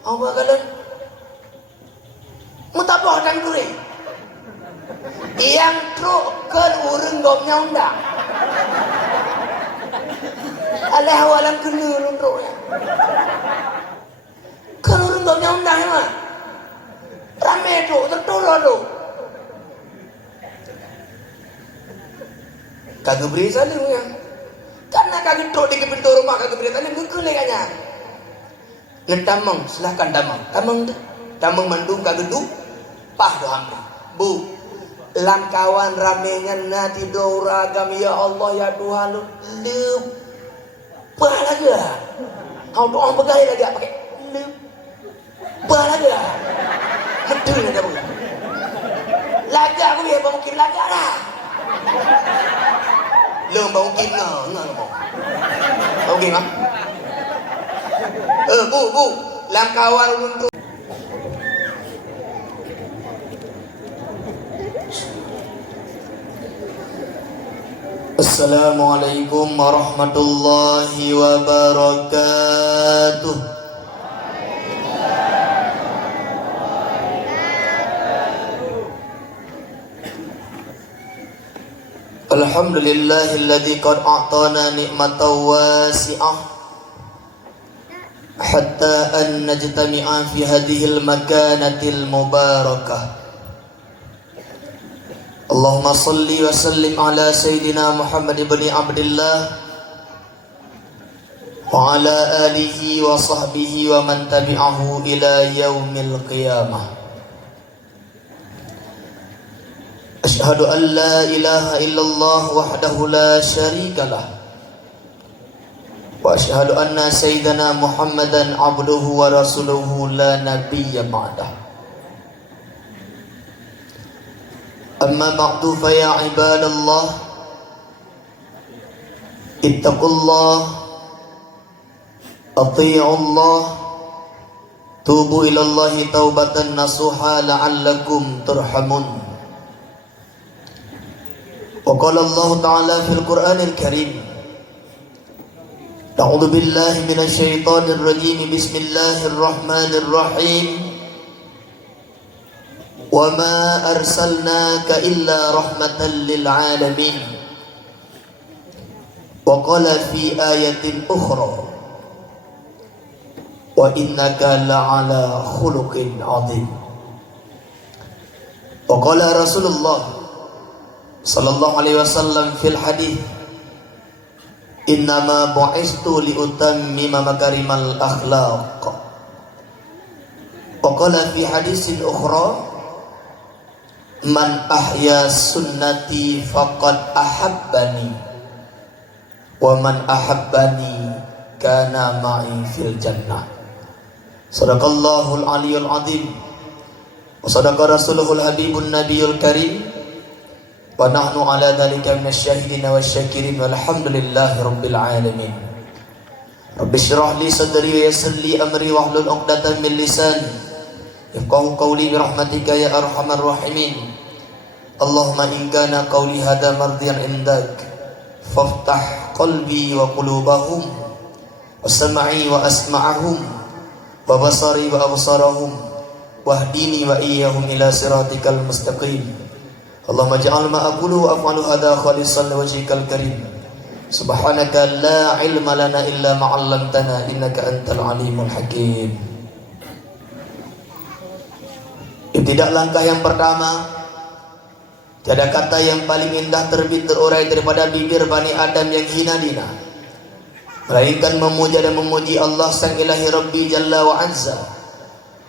Apa kalian? Mutabah dan kuri. Yang truk ke urung gomnya undang. Alah awalan kena lunduk ya. Ke urung gomnya undang ya. Rame tu, tertolong tu. Kagak beri saling ya. Karena kagak truk di pintu rumah kagak beri saling ngekele kanya. Ngetamang, silahkan tamang. Tamang mandung kagak du. Pah do hampa. Bu, lam kawan ramengan nati do ragam ya Allah ya Tuhan lu. Lupa lagi lah. Kau doang pegai lagi pakai lupa lagi lah. Medul ada bu. Lagi aku ya mungkin lagi lah. Lu mungkin nggak mau. Oke nggak? Bu, lam kawan untuk. Assalamualaikum warahmatullahi wabarakatuh. Alhamdulillahilladzi qad a'tana ni'matan wasi'ah hatta an najtami'a fi hadhil makanatil mubarakah. Allahumma salli wa sallim ala Sayyidina Muhammad ibn Abdullah wa ala alihi wa sahbihi wa man tabi'ahu ila yaumil qiyamah. Ashhadu an la ilaha illallah wahdahu la syarika lah wa ashhadu anna Sayyidina Muhammadan abduhu wa rasuluhu la nabiyya ba'dah. Amma ba'du fa ya ibadallah ittaqullah ati'ullah tubu ilallahi taubatan nasuha la'allakum turhamun. Wa qala Allah ta'ala fil Qur'anil Karim A'udzu billahi minasy syaithanir rajim. Bismillahirrahmanirrahim. Wa ma arsalnaka illa rahmatan lil alamin. Wa qala fi ayatin ukhra wa innaka la'ala khuluqin 'adzim. Wa qala Rasulullah sallallahu alaihi wasallam fil hadits innama bu'istu li utammima makarimal akhlaq. Wa qala fi hadisin ukhra man ahya sunnati faqad ahabbani wa man ahabbani kana ma'i fil jannah. Sadaqallahul aliyyul azim wa sadaqa rasuluhul habibun nabiyul karim wa nahnu ala dhalika minasyahidin wasyakirin walhamdulillahi rabbil alamin. Rabbi shrah li sadri wa yassir li amri wahlul 'uqdatam min lisani yafqahu qawli birahmatika ya arhamar rahimin. Allahumma in kana qawli hadha mardiyan indak faftah qalbi wa qulubahum wa sam'i wa asma'ahum wa basari wa absarahum wahdini wa iyyahum ila siratikal mustaqim. Allahumma ja'al ma aqulu wa af'alu hadha khalisan liwajhikal karim. Subhanaka la ilma lana illa ma 'allamtana innaka antal alimul hakim. Tidak langkah yang pertama, tiada kata yang paling indah terbit terurai daripada bibir Bani Adam yang hina dina, melainkan memuja dan memuji Allah Sang Ilahi Rabbi Jalla wa Azza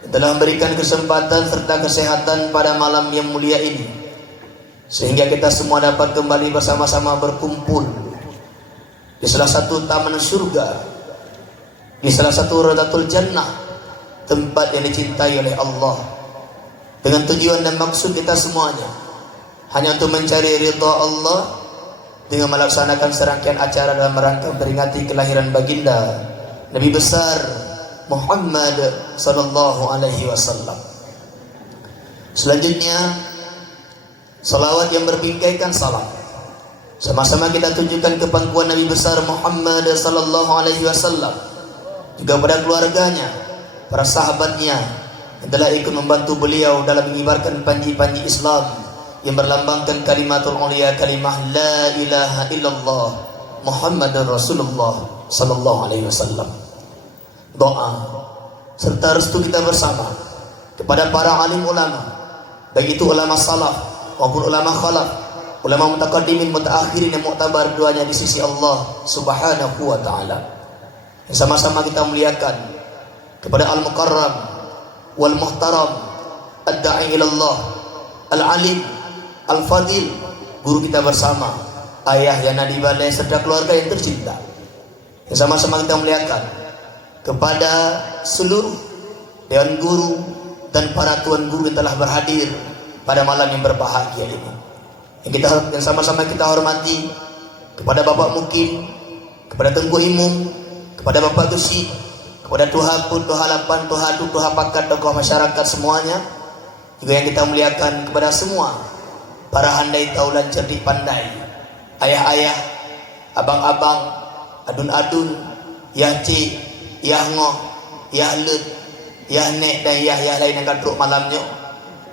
yang telah memberikan kesempatan serta kesehatan pada malam yang mulia ini, sehingga kita semua dapat kembali bersama-sama berkumpul di salah satu taman surga, di salah satu Radatul Jannah, tempat yang dicintai oleh Allah, dengan tujuan dan maksud kita semuanya hanya untuk mencari ridha Allah dengan melaksanakan serangkaian acara dalam rangka memperingati kelahiran baginda Nabi besar Muhammad sallallahu alaihi wasallam. Selanjutnya, salawat yang berbingkaikan salam sama-sama kita tunjukkan ke pangkuan Nabi besar Muhammad sallallahu alaihi wasallam, juga pada keluarganya, para sahabatnya yang telah ikut membantu beliau dalam mengibarkan panji-panji Islam yang berlambangkan kalimatul ulia, kalimah la ilaha illallah Muhammadur Rasulullah sallallahu alaihi wasallam. Doa serta restu kita bersama kepada para alim ulama, baik itu ulama salaf maupun ulama khalaf, ulama mutaqaddimin mutaakhirin yang muktabar doanya di sisi Allah Subhanahu wa taala. Sama-sama kita muliakan kepada al-mukarram wal muhtaram ad-da'i ila Allah, al-alim al-fadil, guru kita bersama, ayah yang nadi balai serta keluarga yang tercinta. Sama-sama kita muliakan kepada seluruh dewan guru dan para tuan guru yang telah berhadir pada malam yang berbahagia ini. Yang sama-sama kita hormati kepada Bapak Mukim, kepada Tengku Imum, kepada Bapak Tusi, kepada Tuha Pun, Tuha Lapan, Tuha Duk, Tuha Pakat, tokoh masyarakat semuanya. Juga yang kita muliakan kepada semua para handai taulan cerdik pandai, ayah-ayah, abang-abang, adun-adun, yah cik, yah ngoh, yah lut, yah nek dan yah lain yang kadruk malamnya.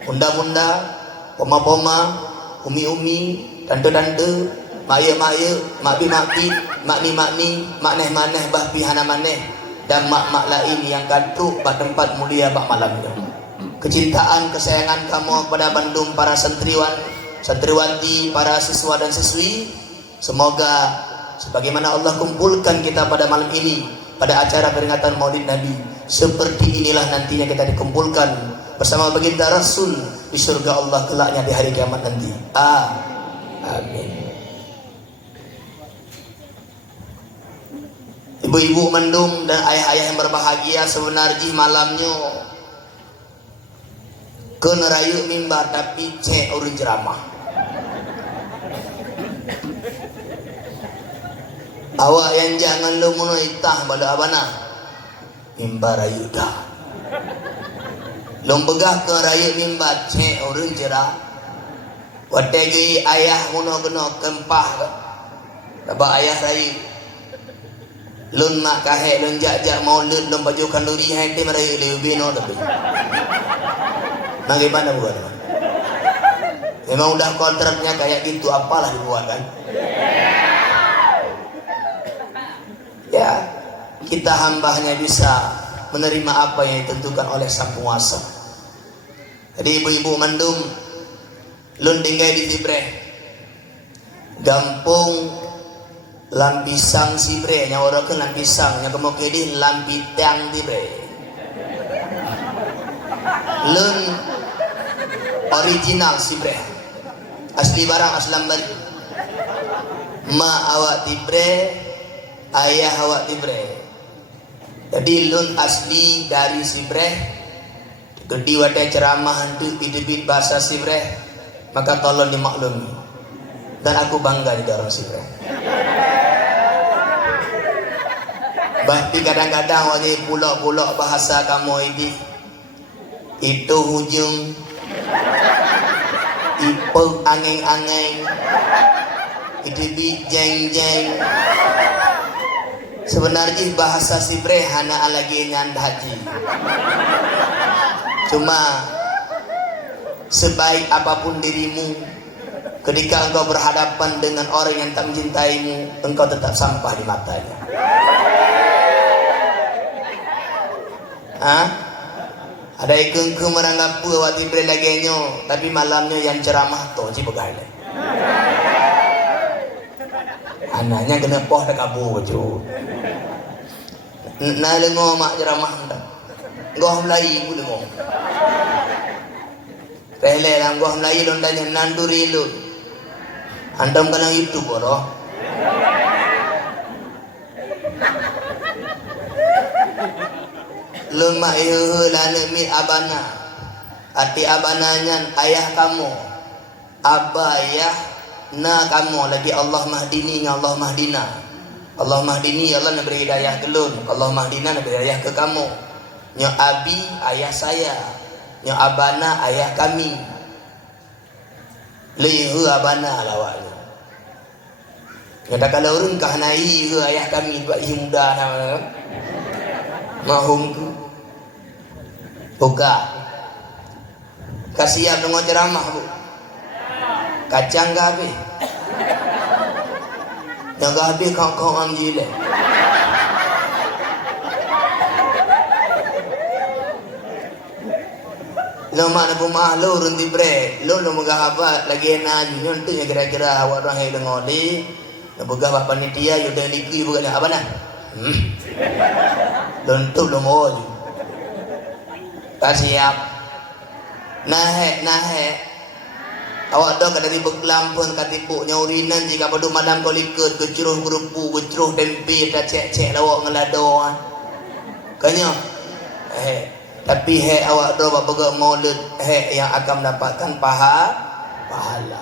Bunda-bunda, poma-poma, umi-umi, tante-tante, maya-maya, makbi-makbi, makni-makni, makneh-maneh, bahpi hana-maneh, dan mak-mak lain yang kadruk pada tempat mulia bak malamnya. Kecintaan, kesayangan kamu kepada Bandung, para santriwan, santriwati, para siswa dan siswi, semoga sebagaimana Allah kumpulkan kita pada malam ini pada acara peringatan Maulid Nabi, seperti inilah nantinya kita dikumpulkan bersama baginda Rasul di surga Allah kelaknya di hari kiamat nanti. Amin. Ibu-ibu mendung dan ayah-ayah yang berbahagia, sebenarnya malamnya ke nerayu mimbar tapi cek urun ceramah. Awak yang jangan lu menuitah pada abana mimbar rayu dah. Lom begah ke rayu mimbar cek urun cerah. Wategi ayah muno-geno kempah. Dabak ayah rayu. Lun mak kahek lun jak-jak maulid lun baju kanduri henti merayu lebih no tapi. Bagaimana buat? Memang udah kontraknya kayak gitu, apalah dibuat kan? Ya, kita hambanya bisa menerima apa yang ditentukan oleh Sang Penguasa. Jadi ibu-ibu mandum, lun tinggal di Tibreh, Gampung Lampisang Sibre, nyawa ke Lampisang, yang kemungkinan Lampitang Tibreh. Lun original Sibre, asli barang aslam balik. Ma awak Tibre, ayah awak Tibre. Jadi lun asli dari Sibre, gede wadah ceramah untuk bibit bahasa Sibre, maka tolong dimaklumi. Dan aku bangga jadi orang Sibre. Bahkan kadang-kadang wajah pulau-pulau bahasa kamu ini itu hujung ipeng angeng-angeng itu bi jeng-jeng. Sebenarnya bahasa Sibre hana lagi nyanda haji. Cuma sebaik apapun dirimu, ketika engkau berhadapan dengan orang yang tak mencintaimu, engkau tetap sampah di matanya. Ada ikeng meranggap awak Tibre lagi nyo, tapi malamnya yang ceramah tu ci begal. Anaknya kena poh dak kabur cu. Na lengo mak ceramah dak. Goh Melayu ku lengo. Rele lang goh Melayu don dan nanduri lu. Antam kana YouTube boro. Lemah lana mi abana, arti abananya ayah kamu, abayah na kamu lagi Allah mahdini Allah mahdina, Allah mahdini Allah nak beri hidayah kelun, Allah mahdina nak beri hidayah ke kamu. Nyo abi ayah saya, nyo abana ayah kami, lehu abana lawaknya. Kata kalau orang kahnai ke ayah kami buat muda nama mahum tu. Buka. Kasihan dengan ceramah bu. Kacang gak habis. Yang gak habis kau ambil. Lo mana rumah lo runti break. Lo magahabat lagi enak nyontunya kira-kira awak orang yang dengar di. Lo begah panitia yo dah liki bukan apa nah. Lontu lo mau. Tak siap. Nahe. Awak dah kadang berkelampun katipu nyaurinan jika pada malam kau likut kecuruh kerupu kecuruh tempe dah cek lawak ngelado. Kanya. Tapi awak dah berpegang maulid yang akan mendapatkan pahala.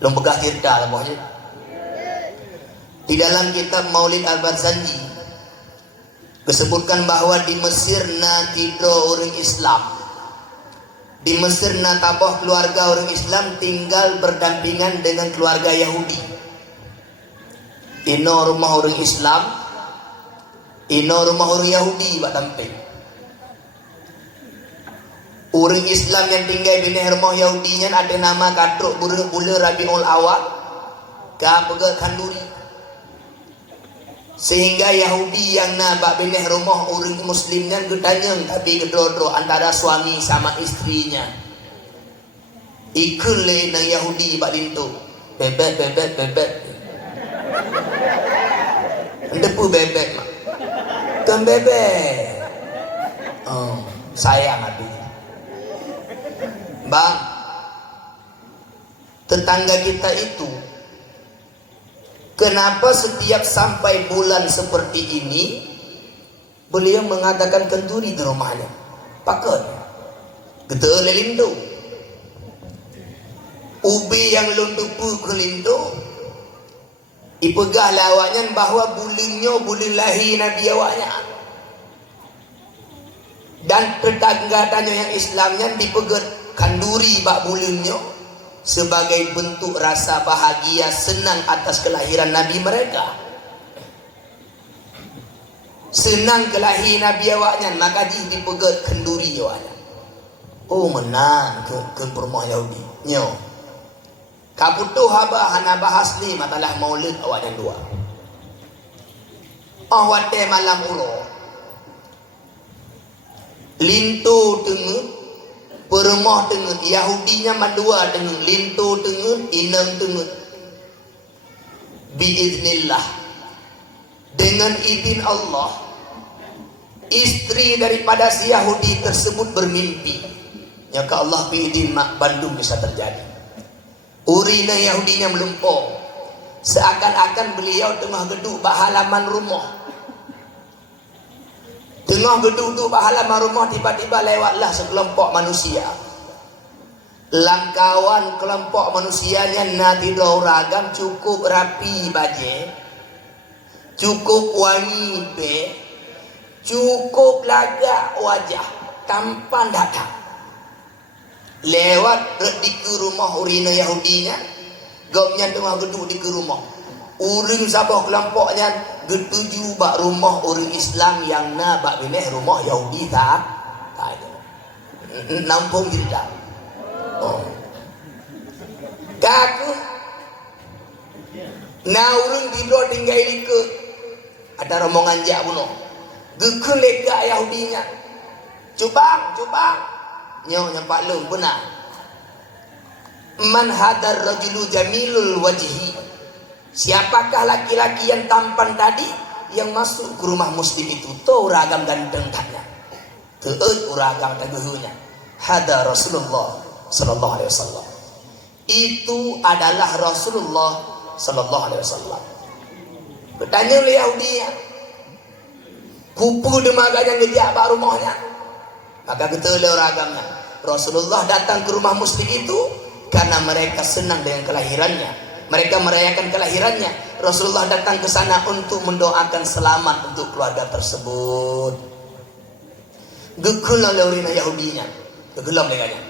Lo begah cerita lah bohnya. Di dalam kitab Maulid Al-Barzanji disebutkan bahwa di Mesir tiga orang Islam. Di Mesir tabah keluarga orang Islam tinggal berdampingan dengan keluarga Yahudi. Ino rumah orang Islam, ino rumah orang Yahudi bak damping. Orang Islam yang tinggal di rumah Yahudinya ada nama katruk bulan Rabiul Awal, kapaga kanduri. Sehingga Yahudi yang nak benih rumah orang Muslimnya getanyang tapi gedro-dro antara suami sama istrinya. Ikul le nang Yahudi bak lintu. Bebek. Depu bebek mak. Kan bebek. Oh, sayang habis. Bang, tetangga kita itu kenapa setiap sampai bulan seperti ini beliau mengadakan kenduri di rumahnya? Pakai getah lindo ubi yang lundupu kelindo ipegah lawaknya bahwa bulan lahir Nabi awaknya dan tetangga tanya yang Islamnya dipegat kanduri bak bulannya sebagai bentuk rasa bahagia senang atas kelahiran Nabi mereka. Senang kelahiran Nabi awaknya maka dipegat kenduri awaknya. Oh menang ke rumah Yahudi. Nyo. Kaputuh haba hana bahas ni matalah maulid awaknya dua. Awak malam ulo. Lintu dengut perumah tengut Yahudinya madua tengut lintu tengut inang tengut biiznillah dengan izin Allah istri daripada si Yahudi tersebut bermimpi ya ke Allah biizin mak Bandung bisa terjadi urina Yahudinya melempong seakan-akan beliau tengah geduk bak halaman rumah. Tengah gedung tu halaman rumah tiba-tiba lewatlah sekelompok manusia. Langkawan kelompok manusianya nanti ragam cukup rapi baje, cukup wangi be, cukup lagak wajah, tampan datang. Lewat di ke rumah urina Yahudinya, gopnya tengah gedung di ke rumah. Uring sabah kelompoknya getuju bak rumah orang Islam yang na bak bineh rumah Yahudi tak ada. Nampung diri tak. Oh. Kaku na urang tidur tinggal ke ada rombongan jak bunuh. Gekun lega Yahudinya. Cubang. Nyo nyampak lung benar. Man hadar rajulu jamilul wajhi. Siapakah laki-laki yang tampan tadi yang masuk ke rumah muslim itu? Tuh ragam ganteng tanya. Tuh ragam teguhnya. Hada Rasulullah sallallahu alaihi wasallam. Itu adalah Rasulullah sallallahu alaihi wasallam. Bertanya oleh Yahudi, kupu demaganya ngejak bak rumahnya. Maka kita oleh ragamnya. Rasulullah datang ke rumah muslim itu karena mereka senang dengan kelahirannya. Mereka merayakan kelahirannya. Rasulullah datang ke sana untuk mendoakan selamat untuk keluarga tersebut. Gegulam oleh Yahudinya. Gegulam dengannya.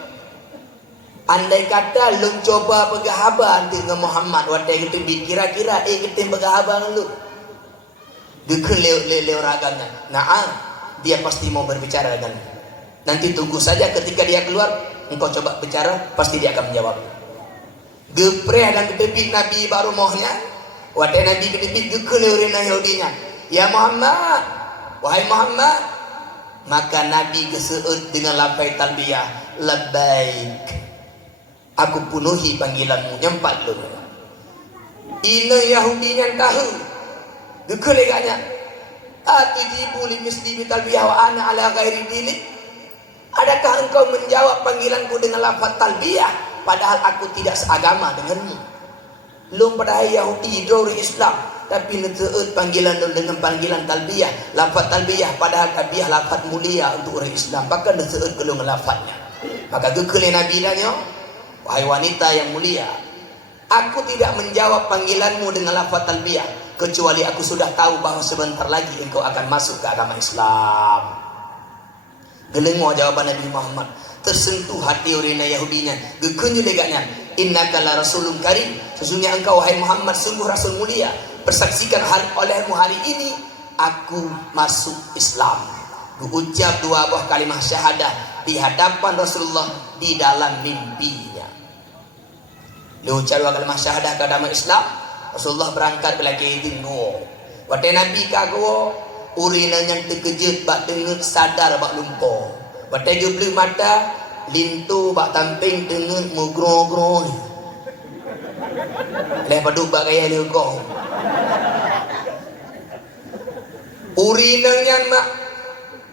Andai kata lu coba pegahaban dengan Muhammad, wadai kita kira-kira kita pegahaban lu. Gegulam leo ragamnya. Naam, dia pasti mau berbicara dengan Nanti tunggu saja ketika dia keluar, engkau coba bicara, pasti dia akan menjawab. Gepreh dan kedebit Nabi baru mohnya. Wadai Nabi kedebit gekeleureun Yahudinya. Ya Muhammad, wahai Muhammad. Maka Nabi geseueut dengan lafaz talbiyah, labbaik. Aku penuhi panggilanmu, nyempat lu. Ina Yahudinya tahu. Gekeleganya. Atijibu li misli talbiyah wa ana ala ghairi dini. Adakah engkau menjawab panggilanku dengan lafaz talbiyah padahal aku tidak seagama denganmu? Lum pada Yahudi dari Islam tapi neueut panggilan dengan panggilan talbiyah, lafaz talbiyah padahal talbiyah lafaz mulia untuk orang Islam, maka neueut kelung lafaznya. Maka geukeuh Nabi nanya, wahai wanita yang mulia, aku tidak menjawab panggilanmu dengan lafaz talbiyah kecuali aku sudah tahu bahwa sebentar lagi engkau akan masuk ke agama Islam. Gelengo jawaban Nabi Muhammad, tersentuh hati orang Yahudinya. Gekunju leganya, innaka la rasulun karim. Sesungguhnya engkau wahai Muhammad sungguh rasul mulia. Persaksikan olehmu hari ini aku masuk Islam. Berucap dua buah kalimah syahadah di hadapan Rasulullah di dalam mimpinya. Diucap dua kalimah syahadah ke dalam Islam. Rasulullah berangkat belagi tinggu. Wadai Nabi kagwo urina yang terkejut bak dengar sadar bak lumpur. Wadai jubli mata lintu bak tamping dengar mugro-gro. Leh paduk bak gaya liukoh. Urina yang mak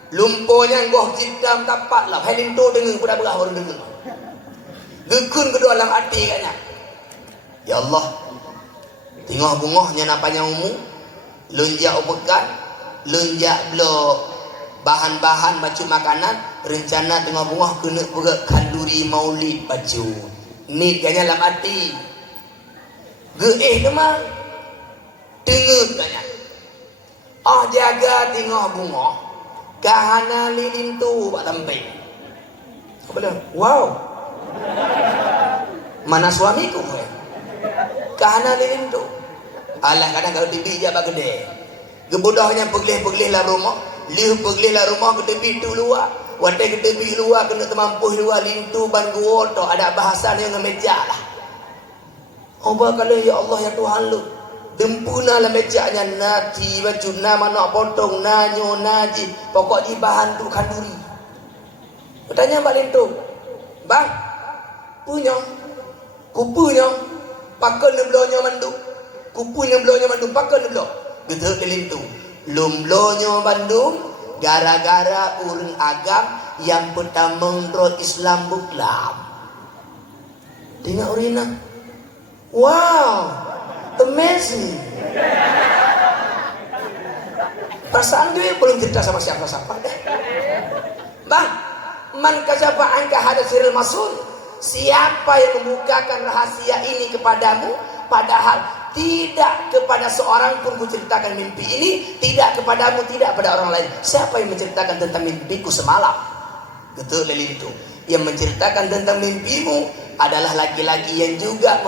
lumpurnya goh jidam tapak lah. Hai lintu dengar budak-budak orang dengar. Gekun kedua dalam hati katnya. Ya Allah, tengok bungohnya napanya umum, lunjak ubekan, lunjak belo bahan-bahan macam makanan, rencana tengah bungoh kena buka kanduri maulid baju. Ni kayaknya dalam hati. Geeh demang. Dengar katanya. Ah jaga tengok bungoh. Kahana lilin tu bak tamping. Apa dia? Wow. Mana suamiku? Kahana lilin tu. Alah kadang kalau tibi je bak gede. Gebudahnya pegelih-pegelih lah rumah. Liu pegelih lah rumah ketepi tu luar. Wadai ketepi luar kena termampuh luar lintu ban gua tu. Ada bahasa yang ngemeja lah. Oba kalau ya Allah ya Tuhan lu. Dempuna lah mejanya nati baju nama nak potong nanyo naji. Pokok di bahan tu kanduri. Bertanya Mbak Lintu. Bang, punya. Kupunya. Pakal ni belonyo mandu. Kupunya belonyo mandu. Pakal ni belon. Gitu ke Lintu. Lumblonyo Bandung gara-gara urang agam yang pertama mendro Islam buklam. Tengok urina. Wow, amazing. Perasaan dia belum cerita sama siapa-siapa deh. Bang, man kasaba anka hada siril masul. Siapa yang membukakan rahasia ini kepadamu, padahal tidak kepada seorang pun ku ceritakan mimpi ini, tidak kepadamu, tidak pada orang lain. Siapa yang menceritakan tentang mimpiku semalam? Betul Lilintu. Yang menceritakan tentang mimpimu adalah laki-laki yang juga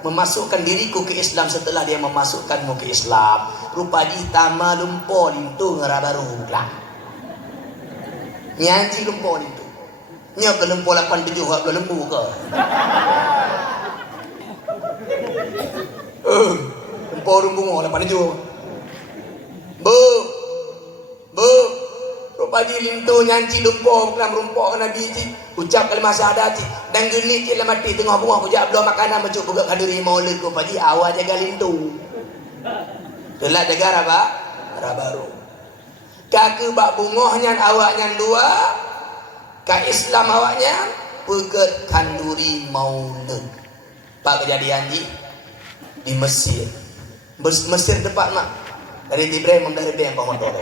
memasukkan diriku ke Islam setelah dia memasukkanmu ke Islam. Rupanya tama lumpo lintu ngerabaru lah. Nyanji lumpo lintu. Nya ke lumpo 87 hak lembu ke? Lumpo rumbungo 87. Bu, rupanya lintu nyanci lumpo kelam rumpo kena biji. Ucap kalimah syahadat dan geni je lah mati tengah bunga pujak belum makanan mencuk buka kaduri maulid ko pagi awal jaga lintu. Kelak jaga apa? Rabaru. Kaki bak bungohnya awaknya dua. Ka Islam awaknya pegat kanduri maulid. Pak kejadian di Mesir. Mesir tempat nak. Dari Ibrahim dari Ibrahim kau motor.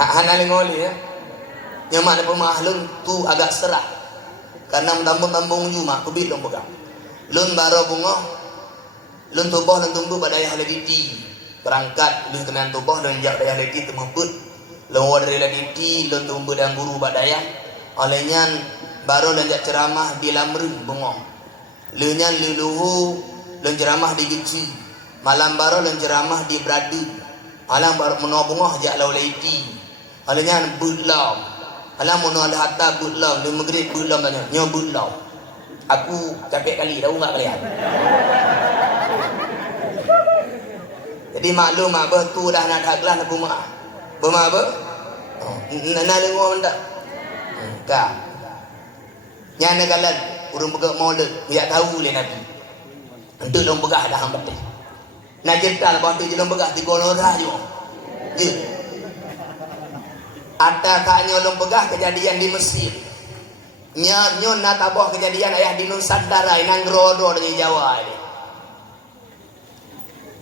Hana lingoli ya. Yang mana pemahlun tu agak serah. Karena mentambung-tambung juma kubit dong pegang. Lun baro bunga. Lun tubuh lun tumbuh pada ayah lediti. Berangkat lun teman tubuh lun jak daya lediti tememput. Lun dari lediti lun tumbuh dan guru badaya. Olehnya baru lun jak ceramah di lamrun bunga. Lunyan luluhu lun ceramah di Geci. Malam baru lun ceramah di Bradu. Alang baru menua bunga jak lau lady. Alanya bulau. Alang menua ada hatta bulau, dia maghrib bulau tanya, nyo bulau. Aku capek kali, tahu enggak kalian? Jadi maklum apa tu dah nak haglah nak buma. Buma apa? Nak dengar ndak? Ka. Nyana kalan urang begak maulid, biar tahu le Nabi. Untuk long begah dah hang betul. Nak jental bawa tu long begah di golora je. Je. Ada kaknya long begah kejadian di Mesir. Nyo nak tabah kejadian ayah di Nusantara nang grodo dari Jawa ini.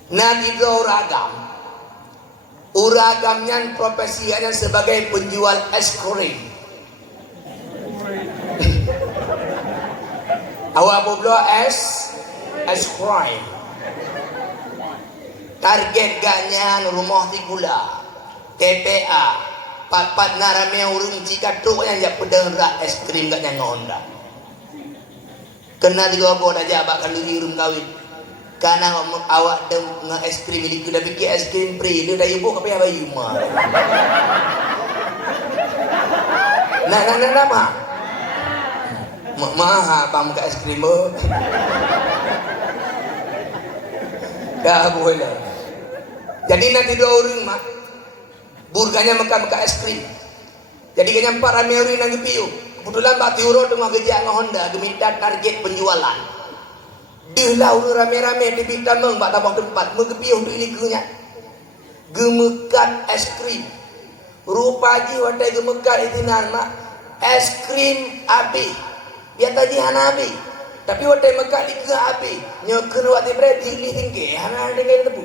Nabi uragam. Uragamnya profesinya sebagai penjual es krim. Awak boblo es krim. Target gaknya rumah di gula. TPA. Pat narame urung jika tu yang jak pedera es krim gaknya ngonda. Kena tiga boda jabak kan diri urung kawin. Karena awak dem nge es krim ini kuda bikin es krim free dia dah ibu apa yang bayu mah. Nak mah apa muka es krim bo. Dah boleh. Jadi nanti dua orang mah burganya meka es krim. Jadi kanya para meuri nang piu. Kebetulan Pak Tiuro dengan gejak Honda geminta target penjualan. Dihlah urang rame-rame di bintang meng bak tabah tempat mengepiuh untuk ini gunya. Gemekat es krim. Rupa ji wadai gemekat itu nama es krim api. Dia tadi hanabi. Tapi wadai mekat di ke api. Nyoker waktu berarti li tinggi hana dengan tebu.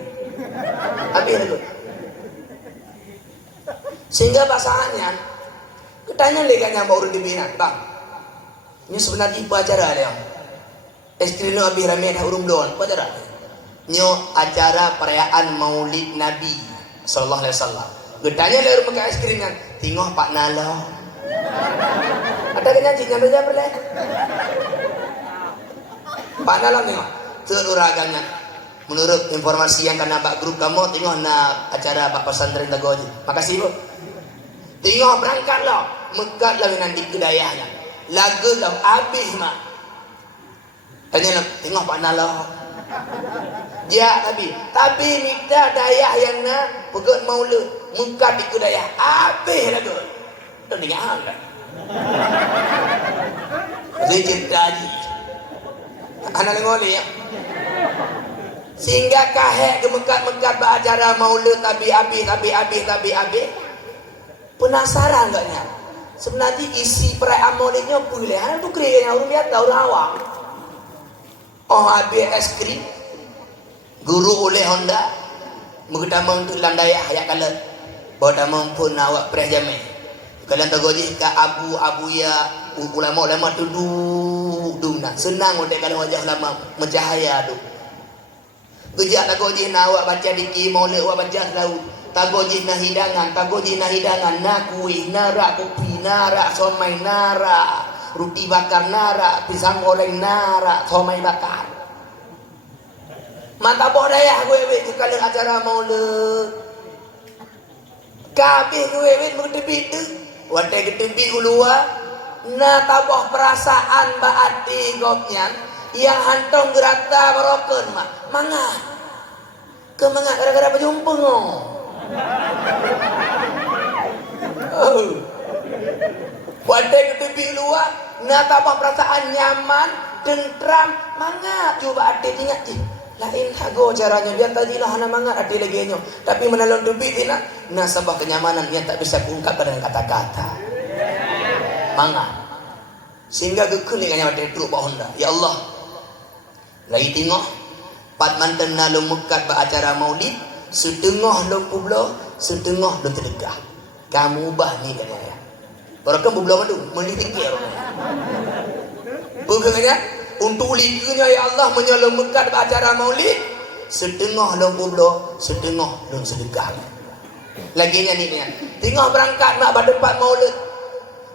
Api itu. Sehingga pasangannya ketanya leganya baru dibina, bang. Ini sebenarnya apa acara dia? Es krim no abi rame dah urung blon, apa acara? Nyo acara perayaan Maulid Nabi sallallahu alaihi wasallam. Ketanya le rumah es krimnya, tengok Pak Nalo. Ada kena cik ngambil jam boleh? Pak Nalo tengok, teruragannya. Menurut informasi yang kena bak grup kamu, tengok nak acara Pak Pesantren Dagoji. Makasih Bu. Tengok berangkat lah, mekat lah nanti kedayahnya. Lagu lah habis mak. Tanya nak, tengok Pak Nalo. Ya tapi minta dayah yang nak pegut maulud, mekat di kedayah habis lagu. Tu dengar hang. Jadi cerita je. Anak tengok ni ya. Sehingga kahek gemekat-mekat beracara maulud tapi habis. Penasaran enggaknya? Sebenarnya isi perayaan maulidnya boleh. Hanya tu kira yang orang lihat orang awam. Oh habis es krim. Guru oleh Honda. Mengetama untuk landaya ayat kala. Bawa nama pun awak pres jamai. Kalian tahu je ke abu ya ulama tu duduk nak senang untuk kalau wajah lama mencahaya tu. Kejak tak gojih nak awak baca dikir maulid awak baca selalu. Tak gojih nak hidangan, nak kuih, narak kopi, narak somai, narak roti bakar, narak pisang goreng, narak somai bakar. Mata bodaya gue sekali acara maulid. Kabeh gue berdebi tu. Wadah gedebi ulua. Na tabah perasaan baati gopnya. Yang hantong gerata merokon mak. Mangat. Kemangat gara-gara berjumpa ngong. Oh. Wadah gedebi ulua. Na tabah perasaan nyaman, tentram, mangat. Coba ati ingat je. Lain hago caranya biar tadilah hana mangat ati lagi nyo. Tapi menalon debi tina nasabah kenyamanan yang tak bisa diungkapkan dengan kata-kata. Mangat. Sehingga gekun ni kanya wadai truk Pak Honda. Ya Allah. Lagi tengok pat mantan nalo mekat ba acara maulid, setengah lo publo, setengah lo terlegah. Kamu ubah ni kanya ya. Barakam publo madu, mandi tinggi orang. Bukannya untuk liganya ya Allah menyolong mekat acara maulid setengah lo publo, setengah lo sedekah. Laginya ni tengah berangkat nak berdebat maulid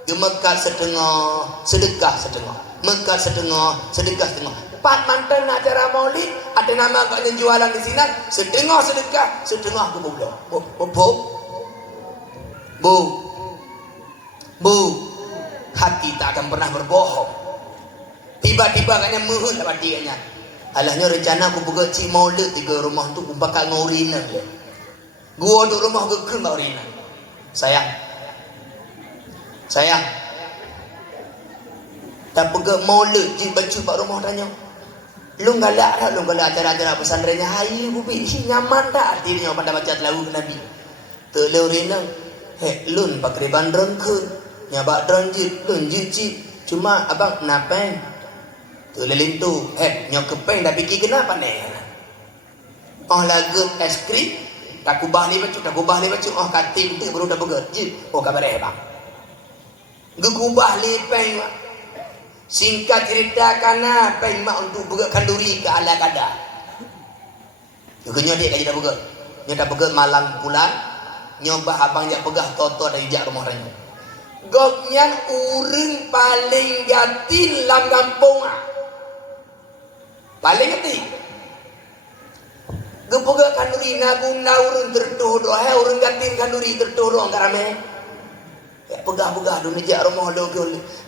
gemekat setengah, sedekah setengah, mekat setengah, sedekah setengah. Pat mantan acara maulid Ada nama agaknya jualan di sini, setengah sedekah, setengah ke bulan. Bu, hati tak akan pernah berbohong. Tiba-tiba agaknya muhun lah hatinya. Alahnya rencana aku buka cik maulid 3 rumah tu, aku bakal ngorina. Gua duduk rumah gekun ngorina. Sayang. Tak pergi maulid, cik baju pak rumah tanya. Lu galak tak? Lu galak acara-acara pesantrennya. Hai bubi, nyaman tak? Artinya pada baca lagu Nabi. Telur renang. Lun pakai bandron ke? Nyabak dronjit, lun jit. Cuma abang napeng. Telelin tu. Nyok kepeng dah fikir kenapa ni? Oh lagu es krim. Tak kubah ni bacu. Oh katim tu baru dah beger. Jit. Oh kabar bang. Gekubah lipeng. Singkat cerita kana pen mak untuk begat kanduri ke ala kada. Juganya dia dah begat. Nya dah begat malam pulang. Nyoba abang jak pegah toto dari jak rumah ranya. Goknyan urang paling gatin lam kampung ah. Paling gatin. Gepegat kanduri naguna urang tertuh doa urang gatin kanduri tertuh doa karame. Pegah-pegah dunia jak rumah lo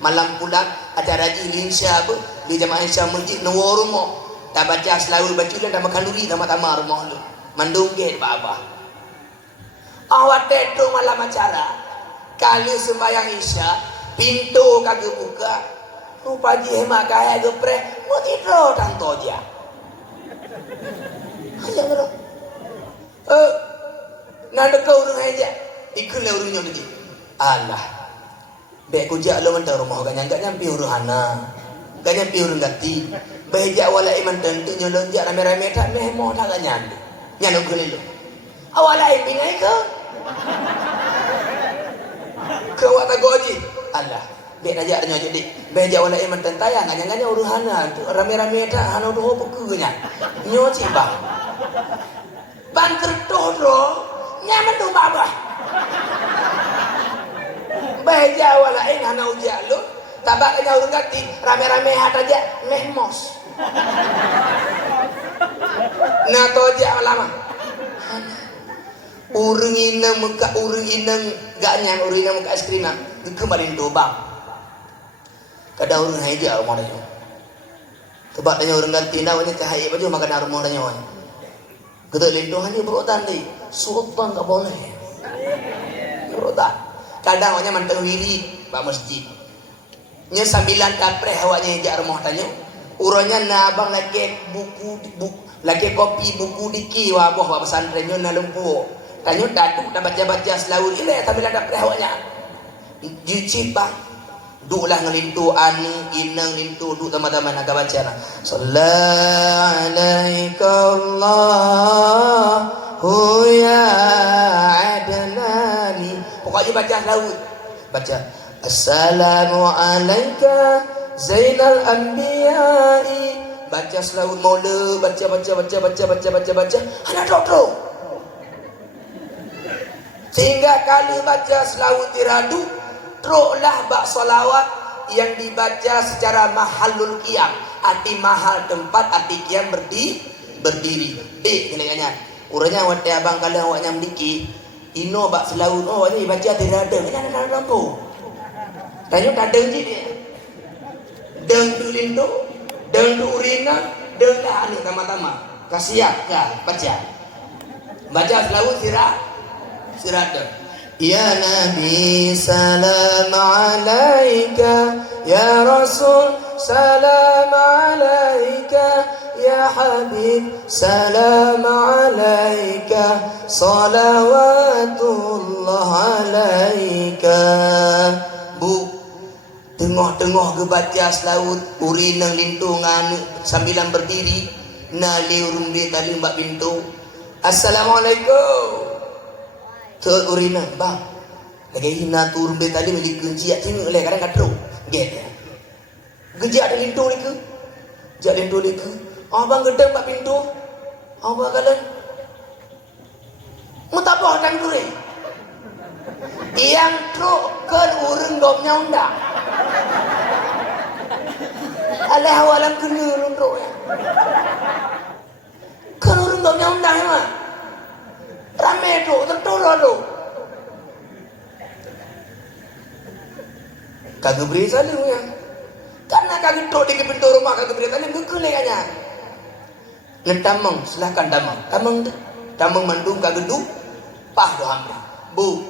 malam pulang acara jilin siapa di jamaah Isya masjid nawa rumah tak baca selalu baca dan tak makan duri tama-tama rumah lo mandung gate babah awak tetu malam acara kali sembahyang Isya pintu kagak buka pagi hemat kaya gepre mau tidur tanto dia aja ngero nada kau urang aja ikut le urangnya ni Allah, baik kujak lo mentang rumah gak nyampe uruhana, gak nyampe urung gati, baik jak walai mentang tu nyolong jak rame-rame tak mehmo tak gak nyampe, nyalong kelilu, awalai pinai ke awak tak goji, Allah, baik najak nyo jadi, baik jak walai mentang tayang gak nyampe uruhana, rame-rame tak hana doh pekunya, nyo cibang, banter doh, nyaman tu babah. Bahagia walain hana ujak lu tabak kena urung gati rame-rame hat aja mehmos nah tojak lama urung inang muka urung inang gak nyang urung inang muka es krim nak kemarin dobang kada urung haja rumah dia tebak tanya urung gati nak ini cahaya baju makan rumah dia kita lindu hanya berotan deh sultan tak boleh berotan kadang awaknya manteng wirid pak masjid nya sambilan kapreh awaknya hijak rumah tanya urangnya na abang lagi lagi kopi buku diki wabah pak pesantrennya na lempu tanya daduk dah baca-baca selalu ini sambilan kapreh awaknya juci bang duklah ngelintu ani inang lintu duk teman-teman nak baca na sallallahu alaika Allahu ya adnani pokoknya baca laut baca assalamualaikum zainal anbiya'i baca selaut mula baca ada dok sehingga kali baca selaut tiradu teruklah bak salawat yang dibaca secara mahallul qiyam arti mahal tempat arti qiyam berdiri kenanya urangnya awak abang kalian awaknya mendiki ino bak selaut awaknya baca tidak ada kenapa ada lampu tanya tak ada je dia deng tu lindu deng tu urina deng dah anu tama-tama kasiap kan baca selaut sirat ya nabi salam alaika ya rasul salam alaika ya habib salam alaika salawatullah alaika bu tengah-tengah ke baca selaut uri nang lintungan sambilan berdiri nali urung dia tadi mbak pintu assalamualaikum tu uri nang bang lagi hina tu urung dia tadi milik kunci sini oleh kadang kadang get gejak ada lintung ni ke jak lintung ni ke abang gedeng mbak pintu abang kalian mutabah dan kuri yang truk kan urang domnya undang alah awalam kena urang truk ya tu. Kagak beri saling ya. Karena kagak duduk di pintu rumah kagak beri saling gekelek aja. Nentamang silakan tamang mandung kagak duduk. Pah doh hampir. Bu,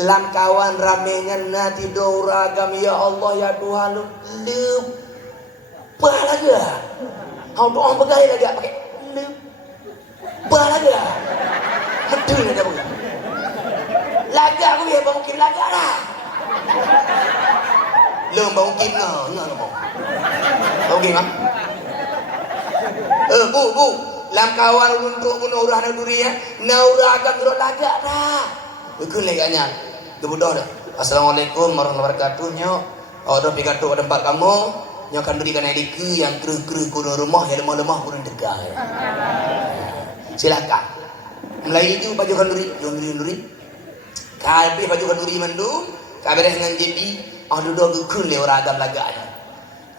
langkawan ramenya nanti do ragam ya Allah ya Tuhan lu lepah lagi. Kau doang pegai lagi pakai lepah lagi. Medun ada bukan? Laga aku ya mungkin laga lah. Lo mungkin enggak mau. Mungkin mah. Bu, langkawan untuk menurah durian, naura agak gerok laga dah. Betul leganya. Kebudoh dah. Assalamualaikum warahmatullahi wabarakatuh. Nyok, ada pidato pada tempat kamu. Nyok akan berikan ediku yang kru-kru kuno rumah yang lemah-lemah kurang dekat. Silakan. Mulai itu baju kanduri. Kalbi baju kanduri mandum. Kaberes dengan jadi. Dua gekun le orang agam laganya.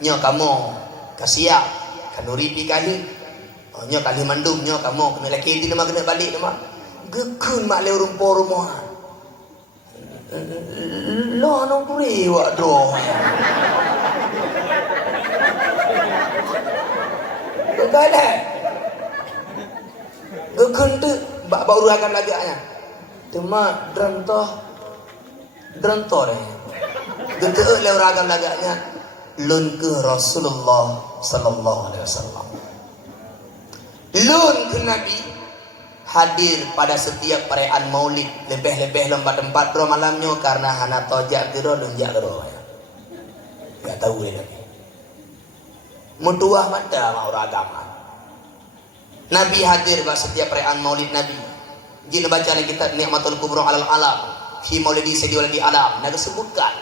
Nyok kamu kasiap kanduri pi kali. Nyok kali mandum nyok kamu kena laki di nama kena balik nama. Gekun mak le rumpor rumah. Lo nong kuri wak doh. Enggak ada. Gekun tu baru agam laganya. Cuma drentoh deh. Genteuk le orang agam laganya. Lun ke Rasulullah sallallahu alaihi wasallam. Lun ke Nabi hadir pada setiap perayaan Maulid, lebih-lebih lomba tempat ro malamnya karena hana tojak gero lunjak gero. Enggak tahu dia lagi. Mutuah mata orang agama. Nabi hadir pada setiap perayaan Maulid Nabi. Jika baca dalam kitab Ni'matul Kubra alal alam fi Maulidi Sayyidi Waladi Alam, naga sebutkan.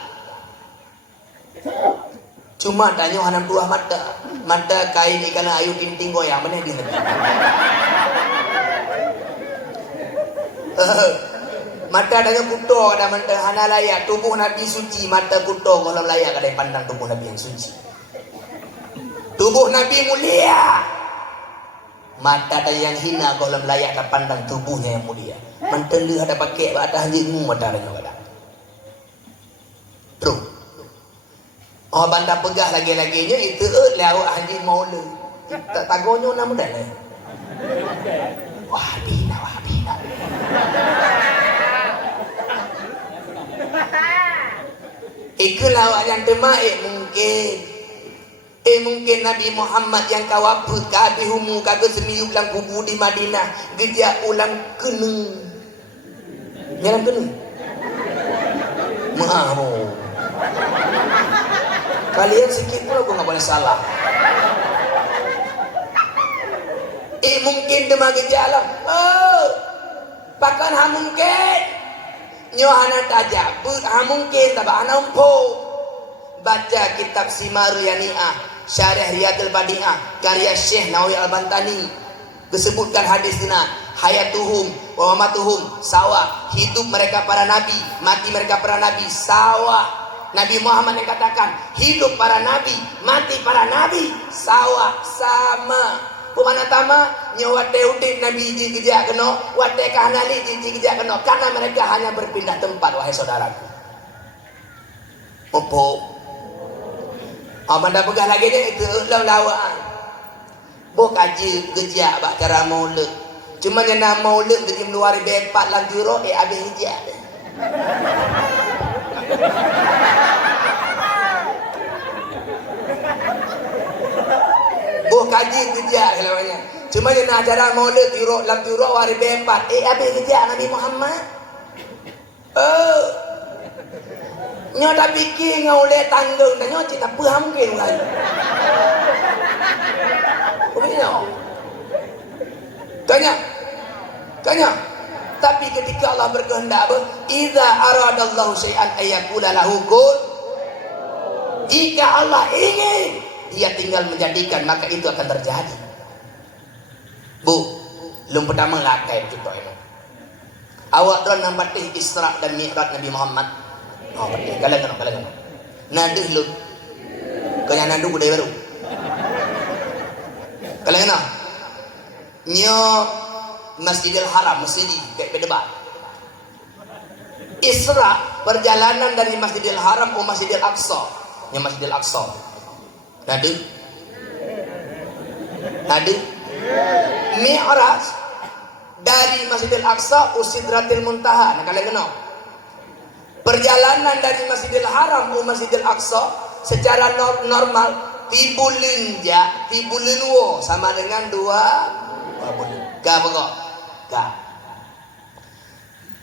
Cuma tanya hanam dua mata kain ikan ayu tinting goyang mana dia Nabi. Mata adanya kuto ada mata hana layak tubuh Nabi suci mata kuto kalau layak ada pandang tubuh Nabi yang suci. Tubuh Nabi mulia. Mata ada yang hina kalau layak ada pandang tubuhnya yang mulia. Manteli ada pakai ada hanjimu mata ada ada. Terus. Oh banda pegah lagi-laginya itu lawak haji maula. Tak tagonya nama dah lah. Wah bina. Iku lawak yang terbaik mungkin Nabi Muhammad yang kawabut kabihumu kagak semiu ulang kubu di Madinah gejak ulang keneng. Jalan keneng. Maaf. Kalian sikit pula gua nggak boleh salah. Mungkin demam gejala. Pakan hamungkin. Nyohana tajab. Hamungkin tabak anampo. Baca kitab Simaru Yani'ah, Syarih Riyadul Badi'ah, karya Syekh Nawawi Al-Bantani. Disebutkan hadis dina hayatuhum wa mamatuhum sawa. Hidup mereka para nabi, mati mereka para nabi sawa. Nabi Muhammad yang katakan hidup para nabi, mati para nabi sama. Pemana tama nyawa teudit nabi iji gejak kena, wate kahanali iji gejak kena karena mereka hanya berpindah tempat wahai saudaraku. Opo. Amanda pegah lagi dia itu lawaan. Bo kaji gejak bak cara maulid. Cuma yang nak maulid jadi meluari bepat lanjuro habis hijak. Bo kaji gejak kelawanya. Cuma yang nak acara maulid tiro lam tiro wari bepat habis hijak Nabi Muhammad. Nyo tak fikir ngau le tanggung dan nyo cita paham mungkin kan. Tanya. Tapi ketika Allah berkehendak apa? Idza aradallahu syai'an ayyakula lahu kun. Jika Allah ingin, dia tinggal menjadikan maka itu akan terjadi. Bu, belum pertama lakai contoh ini. Awak drone nampak Isra dan Mi'raj Nabi Muhammad. Oh, kalian. Nadu lu. Kaya nadu budaya baru. Kalian kenal? Nyo Masjidil Haram, masjid debat. Isra, perjalanan dari Masjidil Haram ke Masjidil Aqsa. Yang Masjidil Aqsa. Nade. Mi'raj dari Masjidil Aqsa ke Sidratil Muntaha. Nah kalian kenal. Perjalanan dari Masjidil Haram ke Masjidil Aqsa secara normal tibulun wo sama dengan dua bulan. Gak pokok. Gak.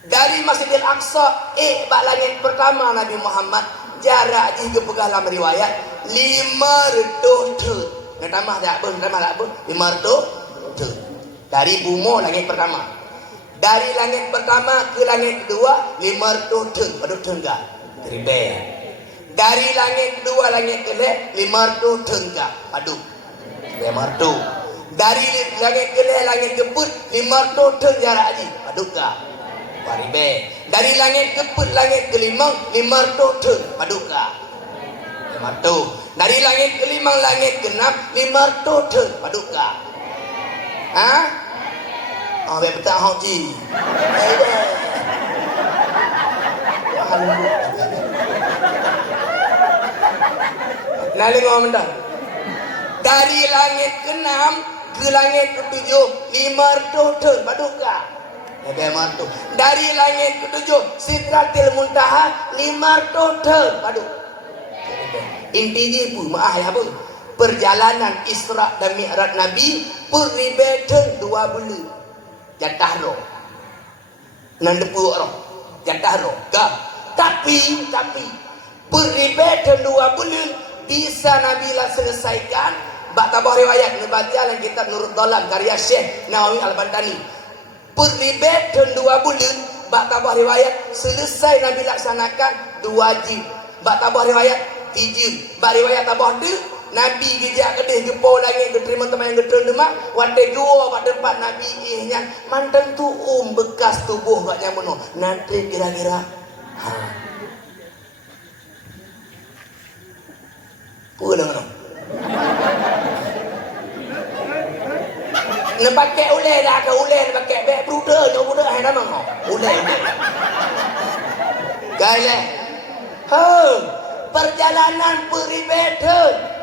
Dari Masjidil Aqsa bak langit pertama Nabi Muhammad jarak jika pegah dalam riwayat 500 thut. Tambah tak pun 500 thut. Dari bumi langit pertama. Dari langit pertama ke langit kedua 500 thut. Padu tengah. Ribe. Dari langit kedua langit kedua 500 tengah. Padu. 500. Dari langit kedua langit keput 500 thut jarak haji. Padu ka. Ribe. Dari langit keput langit kelima 500 thut. Padu ka. 500. Dari langit kelima langit keenam 500 thut. Padu ka. Ha? Baik betul haji. Nali ngomong dah. Dari langit ke-6 ke langit ke-7 500 thut paduka. Bagaimana? Dari langit ke-7 Sidratil Muntaha 500 thut padu. Intinya pun maaf ya pun. Perjalanan Isra dan Mi'raj Nabi peribatan 2 bulan. Jatah roh. Nandepuk roh. Jatah roh. Tapi peribatan 2 bulan bisa Nabi lah selesaikan. Bak tabah riwayat baca dalam kitab Nurul Dalam karya Syekh Nawawi Al-Bantani. Peribatan 2 bulan bak tabah riwayat selesai Nabi laksanakan 2 wajib. Bak tabah riwayat 3. Bak riwayat tabah 2 Nabi gejak kedih gepo langit keterima teman yang getrun demak wadai dua pada tempat Nabi ihnya mantan tu bekas tubuh katnya mono nanti kira-kira pulang no nak pakai uleh dah ke uleh nak pakai beg bruder nyo bruder hai nama no uleh gaya perjalanan peribatan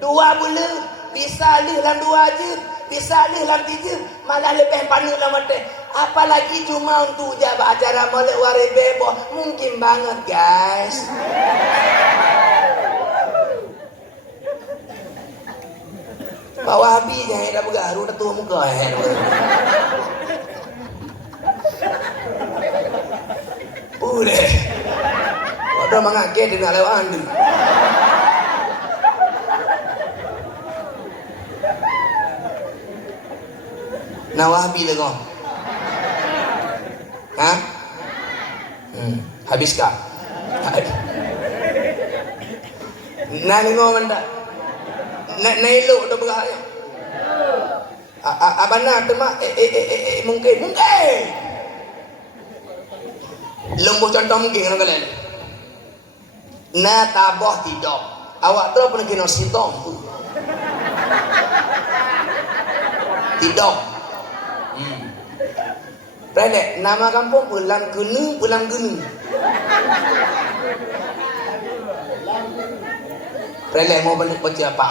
2 bulan bisa lih dalam 2 wajib, bisa lih dalam 3, malah lebih panik dalam mata. Apalagi cuma untuk jabat acara molek waris bebo, mungkin banget guys. Pak Wahabi jangan dah bergaru dah tua muka Boleh. Waduh mengakir dia nak lewat anda. Nawabi lagi. Ha? Habiskah? Nani ngomong tak? Nailuk dah berahaya. Abana tema mungkin. Lembu contoh mungkin orang kalian. Na tabah tidak. Awak tu pun kena sitong tu. Tidak. Pendek, nama kampung Pulang Genu. Pendek mau balik baca apa?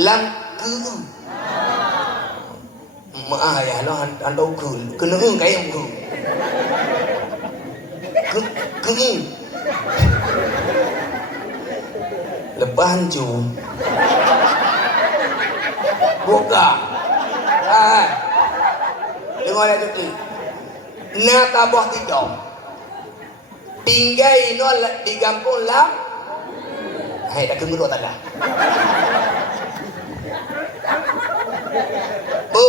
Lam Genu. Maaf ya, lo anda ukul. Kena kayak ukul. Genu. Lepas jum. Buka. Dengar ada tu. Na tabah tidak. Tinggal ino di kampung Lam. Hai dah kemuru tak dah. Bu,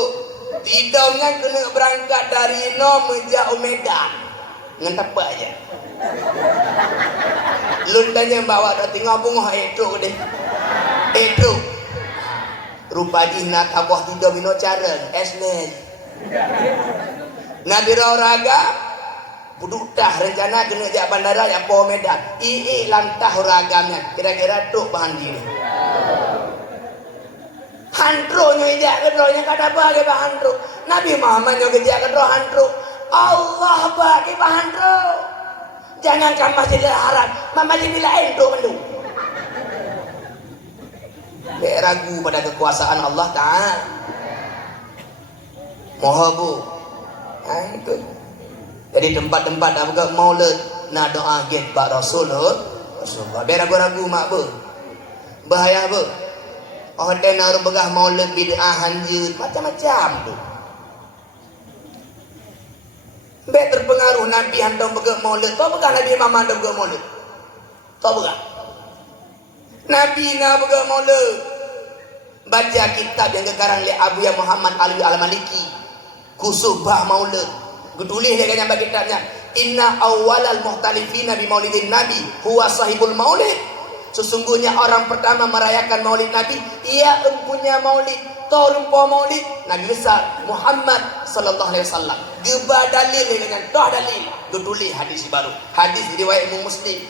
tidak ngan kena berangkat dari ino meja Medan. Ngan tapak aja. Lun tanya bawa dah tinggal bunga itu deh. Itu rupa dina tabah tidak mino cara esnen. Nabi raga buduk dah rencana kena jak bandara yang po Medan. Lantah ragamnya kira-kira tu bahan dini. Handro nyo ijak kedro nya kada bagi bahan handro. Nabi Muhammad nyo ijak kedro handro. Allah bagi bahandro. Jangan kan masjidil haram, masjidil endo melu. Lek ragu pada kekuasaan Allah Ta'ala. Moho bu. Itu. Jadi tempat-tempat dah buka maulid nak doa get bak Rasulullah. Biar ragu-ragu mak bu. Bahaya bu. Oh dan orang begah maulid bid'ah hanjut macam-macam tu. Be terpengaruh Nabi handong begah maulid. Tahu begah Nabi Muhammad handong begah maulid. Tahu begah. Nabi na begah maulid. Baca kitab yang kekarang oleh Abu Ya Muhammad Alwi Al-Maliki. Kusubah maulid. Getulis dia kan kitabnya. Inna awwalal muhtalifina bi maulidin Nabi huwa sahibul maulid. Sesungguhnya orang pertama merayakan maulid Nabi, ia empunya maulid, tolumpo maulid Nabi besar Muhammad sallallahu alaihi wasallam. Geba dalil dengan toh dalil. Getulis hadis baru. Hadis riwayat Muslim.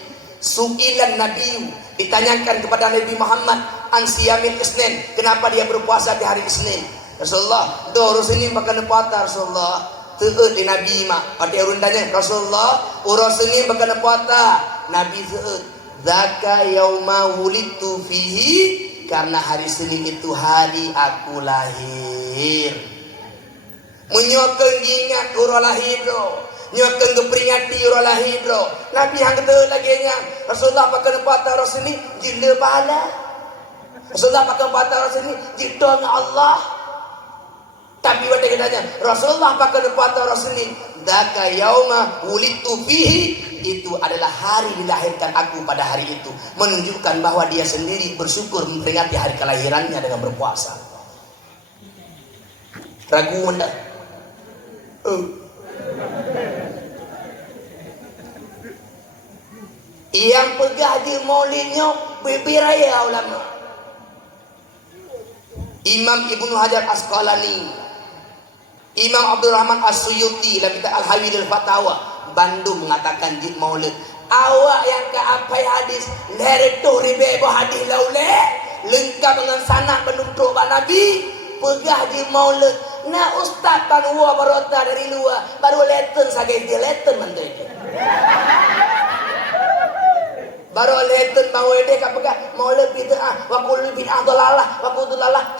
Su'ilan Nabiyu, ditanyakan kepada Nabi Muhammad an siyamil isnin, kenapa dia berpuasa di hari Isnin. Rasulullah, do Isnin makan puasa Rasulullah. Teut di Nabi mak, pada urundanya Rasulullah, urus Isnin makan puasa. Nabi teut, zaka yauma wulidtu fihi, karena hari Senin itu hari aku lahir. Menyokong ingat urang lahir do. Nyokong keperingati urang lahir do. Nabi hang kata lagi nya Rasulullah pakai puasa Rasul ni jila pahala. Rasulullah pakai puasa Rasul ni jidong Allah. Tapi waktu katanya Rasulullah pakai puasa Rasul ni dzaka yauma wulidtu fihi, itu adalah hari dilahirkan aku pada hari itu, menunjukkan bahwa dia sendiri bersyukur memperingati hari kelahirannya dengan berpuasa. Ragu anda? Yang pegah di maulidnya berbiraya ulama. Imam Ibnu Hajar Asqalani, Imam Abdul Rahman As-Suyuti dalam kitab Al-Hawil Al-Fatawa Bandung mengatakan di maulid awak yang ke apa hadis lereto ribebo hadis laule lengkap dengan sanad penuntut Nabi pegah di maulid. Nah ustaz panua barota dari luar baru leten sagai dia leten mandai. Baru leten bawa dia kapega maulid bid'ah wa kullu bid'ah dalalah wa kullu dalalah